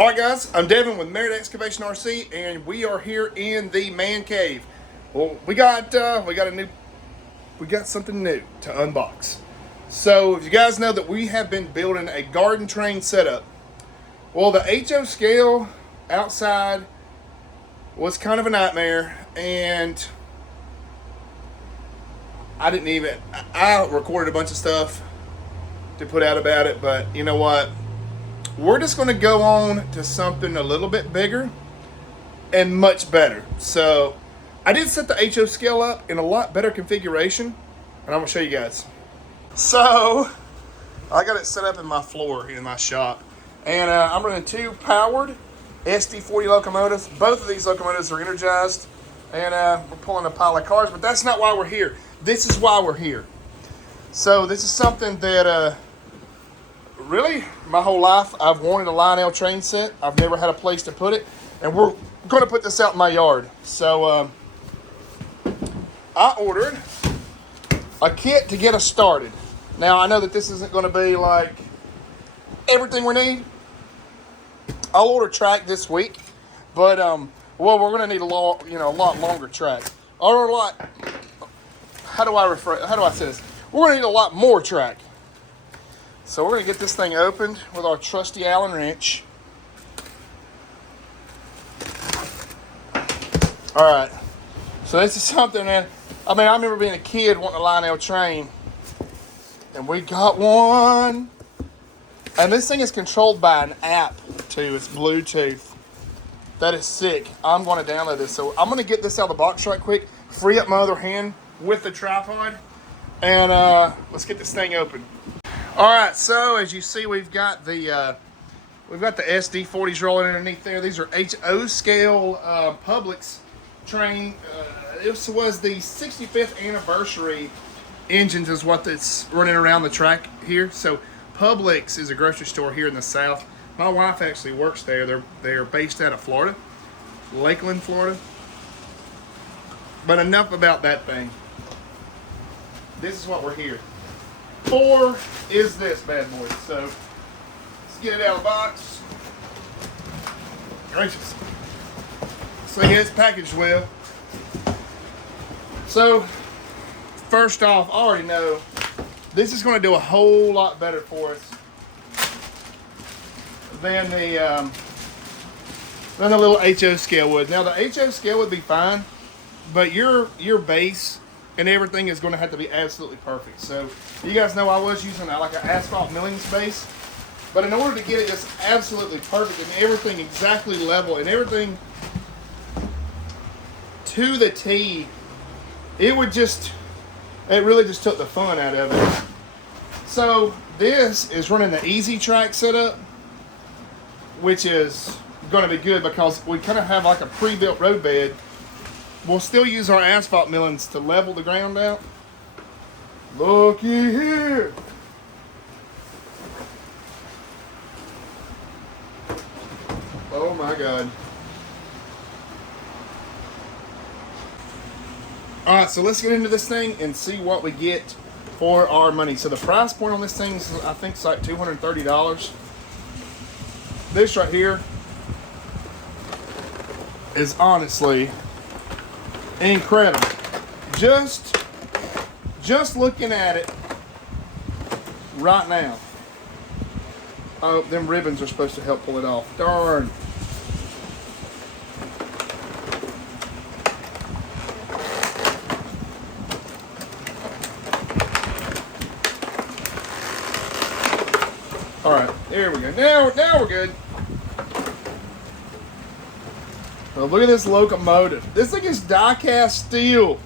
Alright guys, I'm Devin with MERRITT Excavation RC, and we are here in the man cave. Well, we got something new to unbox. So if you guys know that we have been building a garden train setup. Well, the HO scale outside was kind of a nightmare, and I recorded a bunch of stuff to put out about it, but you know what? We're just going to go on to something a little bit bigger and much better. So I did set the HO scale up in a lot better configuration, and I'm going to show you guys. So I got it set up in my floor in my shop, and I'm running two powered SD40 locomotives. Both of these locomotives are energized, and we're pulling a pile of cars, but that's not why we're here. This is why we're here. So this is something that really, my whole life, I've wanted a Lionel train set. I've never had a place to put it, and we're going to put this out in my yard. So I ordered a kit to get us started. Now, I know that this isn't going to be like everything we need. I'll order track this week, but well, we're going to need a lot longer track, or a lot. How do I say this? We're going to need a lot more track. So we're going to get this thing opened with our trusty Allen wrench. Alright, so this is something that, I remember being a kid wanting a Lionel train, and we got one. And this thing is controlled by an app too, it's Bluetooth. That is sick. I'm going to download this. So I'm going to get this out of the box right quick, free up my other hand with the tripod, and let's get this thing open. All right, so as you see, we've got the SD40s rolling underneath there. These are HO scale Publix train. This was the 65th anniversary engines is what that's running around the track here. So Publix is a grocery store here in the South. My wife actually works there. They're based out of Florida, Lakeland, Florida. But enough about that thing. This is what we're here. Four is this bad boy. So let's get it out of the box. Gracious. So yeah, it's packaged well. So first off, I already know this is going to do a whole lot better for us than the little HO scale would. Now the HO scale would be fine, but your base and everything is going to have to be absolutely perfect. So you guys know I was using like an asphalt milling space, but in order to get it just absolutely perfect and everything exactly level and everything to the T, it really just took the fun out of it. So this is running the easy track setup, which is going to be good because we kind of have like a pre-built road bed. We'll still use our asphalt millings to level the ground out. Looky here. Oh my God. All right, so let's get into this thing and see what we get for our money. So the price point on this thing is, I think it's like $230. This right here is honestly incredible. Just looking at it right now. Oh, them ribbons are supposed to help pull it off. Darn. All right, there we go. Now we're good. Oh, look at this locomotive. This thing is die-cast steel.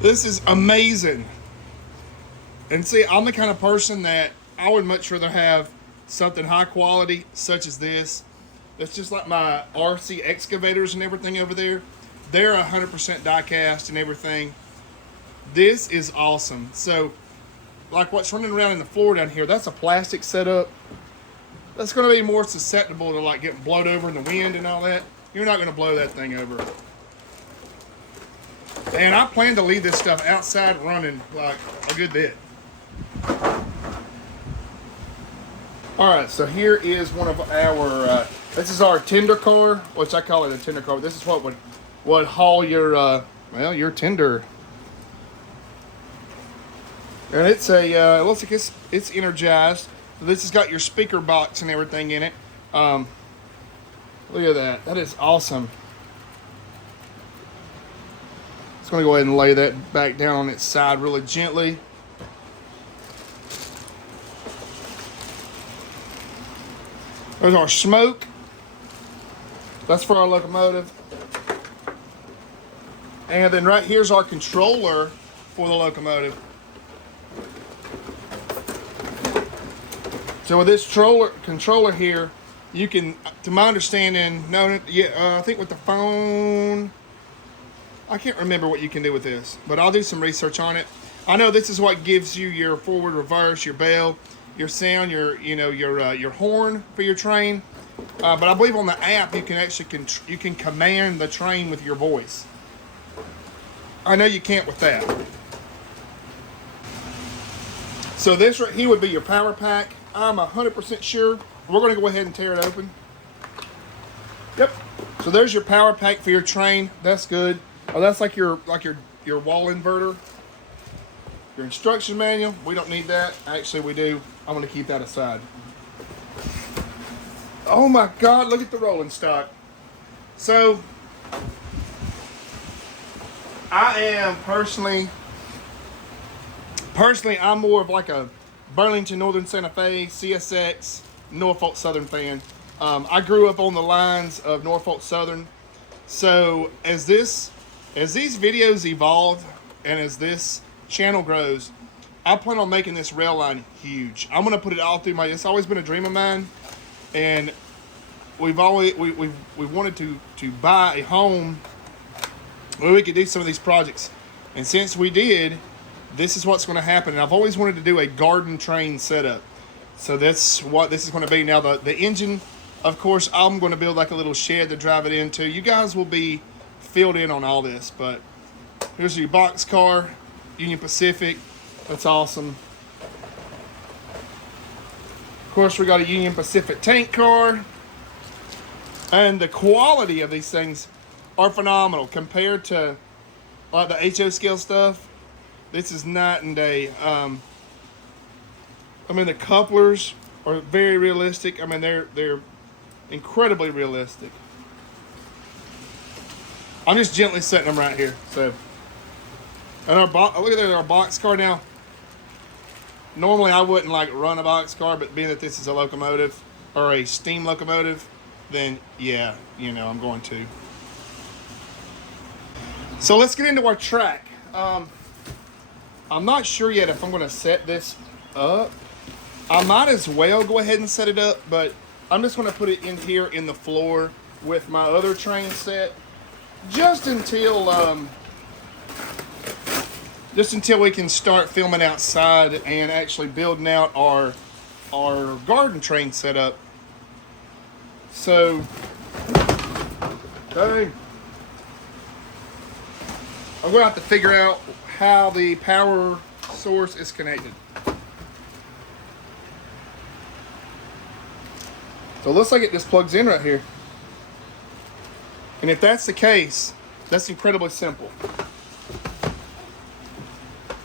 This is amazing. And see, I'm the kind of person that I would much rather have something high quality such as this. It's just like my RC excavators and everything over there. They're 100% die-cast and everything. This is awesome. So, like what's running around in the floor down here, that's a plastic setup. That's going to be more susceptible to like getting blown over in the wind and all that. You're not going to blow that thing over. And I plan to leave this stuff outside running like a good bit. All right, so here is one of our, this is our tender car, which I call it a tender car. This is what would haul your, well, your tender. And it's a, it looks like it's energized. So this has got your speaker box and everything in it. Look at that. That is awesome. Just gonna go ahead and lay that back down on its side really gently. There's our smoke. That's for our locomotive. And then right here's our controller for the locomotive. So with this controller here, you can, to my understanding, I think with the phone, I can't remember what you can do with this, but I'll do some research on it. I know this is what gives you your forward, reverse, your bell, your sound, your horn for your train. But I believe on the app you can actually you can command the train with your voice. I know you can't with that. So this right here would be your power pack. I'm 100% sure. We're going to go ahead and tear it open. Yep. So there's your power pack for your train. That's good. Oh, that's like your wall inverter. Your instruction manual. We don't need that. Actually, we do. I'm going to keep that aside. Oh my God! Look at the rolling stock. So I am personally, I'm more of like a Burlington Northern Santa Fe, CSX, Norfolk Southern fan. I grew up on the lines of Norfolk Southern. So as these videos evolve and as this channel grows, I plan on making this rail line huge. I'm gonna put it all through it's always been a dream of mine, and we've wanted to buy a home where we could do some of these projects. And since we did, this is what's going to happen. And I've always wanted to do a garden train setup. So that's what this is going to be. Now the engine, of course, I'm going to build like a little shed to drive it into. You guys will be filled in on all this. But here's your box car, Union Pacific. That's awesome. Of course, we got a Union Pacific tank car. And the quality of these things are phenomenal compared to like the HO scale stuff. This is night and day. I mean, the couplers are very realistic. I mean, they're incredibly realistic. I'm just gently setting them right here. So, and look at our box car now. Normally, I wouldn't like run a box car, but being that this is a locomotive or a steam locomotive, then yeah, I'm going to. So let's get into our track. I'm not sure yet if I'm going to set this up. I might as well go ahead and set it up, but I'm just going to put it in here in the floor with my other train set, just until we can start filming outside and actually building out our garden train setup. So, okay. I'm going to have to figure out how the power source is connected. So it looks like it just plugs in right here. And if that's the case, that's incredibly simple.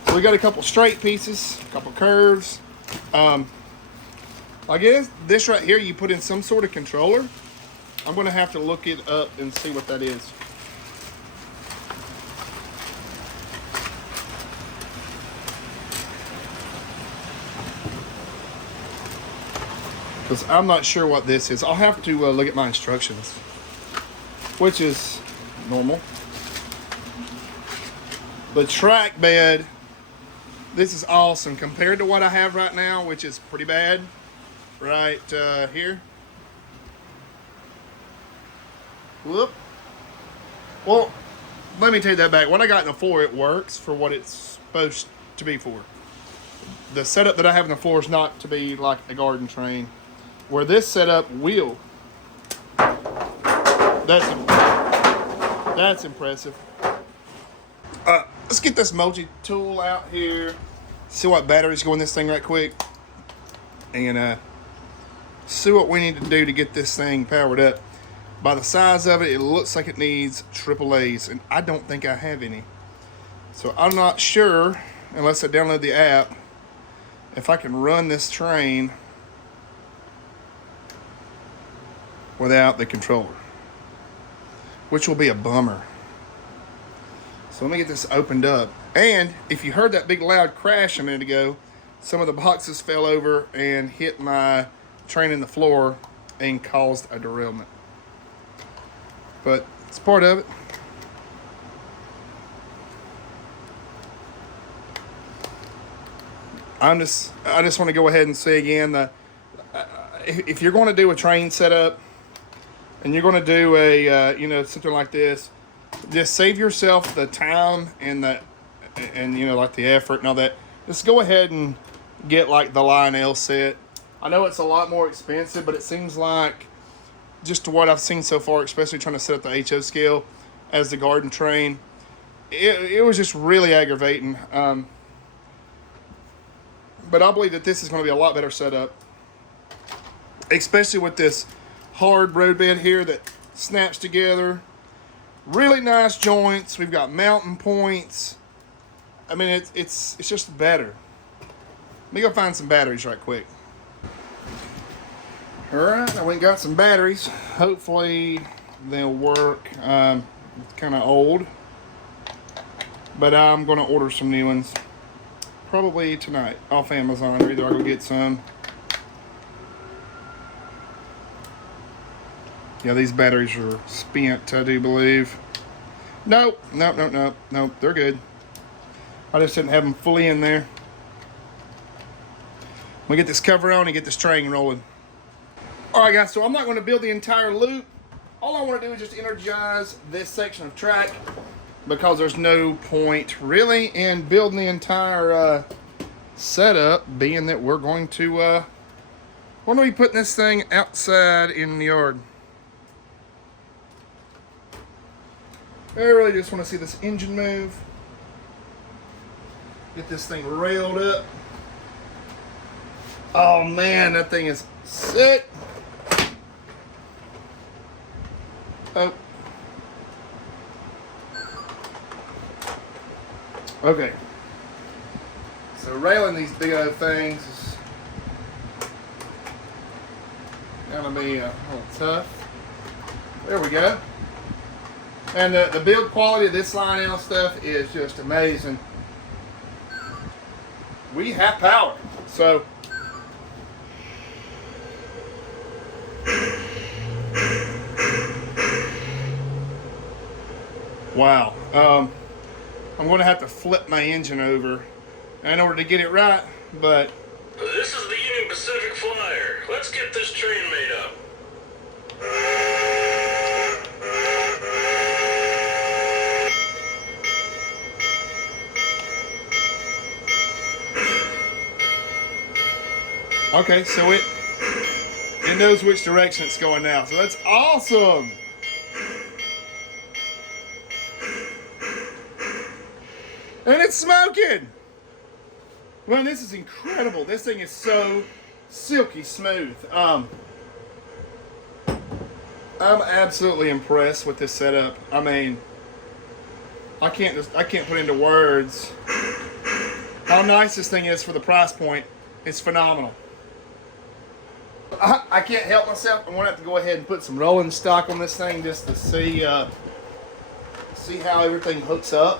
So we got a couple straight pieces, a couple curves. I guess this right here, you put in some sort of controller. I'm going to have to look it up and see what that is. Because I'm not sure what this is. I'll have to look at my instructions, which is normal. The track bed, this is awesome compared to what I have right now, which is pretty bad. Right here. Whoop. Well, let me take that back. What I got in the floor, it works for what it's supposed to be for. The setup that I have in the floor is not to be like a garden train. Where this setup will. That's impressive. Let's get this multi-tool out here. See what batteries go in this thing right quick. And see what we need to do to get this thing powered up. By the size of it, it looks like it needs AAAs, and I don't think I have any. So I'm not sure, unless I download the app, if I can run this train without the controller, which will be a bummer. So let me get this opened up. And if you heard that big loud crash a minute ago, some of the boxes fell over and hit my train in the floor and caused a derailment. But it's part of it. I just want to go ahead and say again that if you're going to do a train setup and you're going to do a something like this, just save yourself the time and like the effort and all that. Just go ahead and get like the Lionel set. I know it's a lot more expensive, but it seems like, just to what I've seen so far, especially trying to set up the HO scale as the garden train, it was just really aggravating. But I believe that this is going to be a lot better setup, especially with this hard roadbed here that snaps together. Really nice joints. We've got mounting points. I mean, it's just better. Let me go find some batteries right quick. Alright, I went and got some batteries. Hopefully they'll work. It's kind of old, but I'm going to order some new ones probably tonight off Amazon, or either I'll go get some. Yeah, these batteries are spent, I do believe. Nope, they're good. I just didn't have them fully in there. We get this cover on and get this train rolling. Alright guys, so I'm not going to build the entire loop. All I want to do is just energize this section of track, because there's no point really in building the entire setup, being that we're going to be putting this thing outside in the yard. I really just want to see this engine move. Get this thing railed up. Oh man, that thing is sick. Oh. Okay. So railing these big old things is gonna be a little tough. There we go. And the build quality of this Lionel stuff is just amazing. We have power, so wow. I'm going to have to flip my engine over in order to get it right, but this is the Union Pacific Flyer. Let's get this train made up. okay, so it knows which direction it's going now, so that's awesome. And it's smoking. Man, this is incredible. This thing is so silky smooth. I'm absolutely impressed with this setup. I mean, I can't put into words how nice this thing is for the price point. It's phenomenal. I can't help myself. I'm gonna have to go ahead and put some rolling stock on this thing just to see how everything hooks up.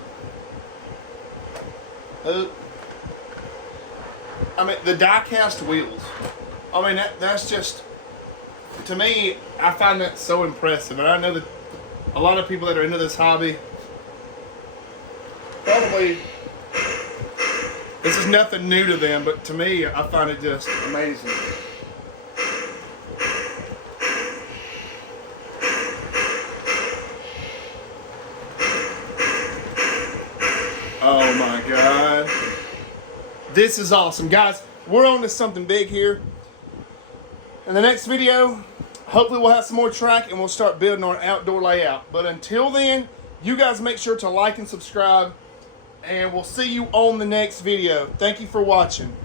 I mean, the die-cast wheels. I mean, that's just, to me, I find that so impressive. And I know that a lot of people that are into this hobby, probably, this is nothing new to them, but to me, I find it just amazing. Oh my God. This is awesome. Guys, we're on to something big here. In the next video, hopefully we'll have some more track and we'll start building our outdoor layout. But until then, you guys make sure to like and subscribe, and we'll see you on the next video. Thank you for watching.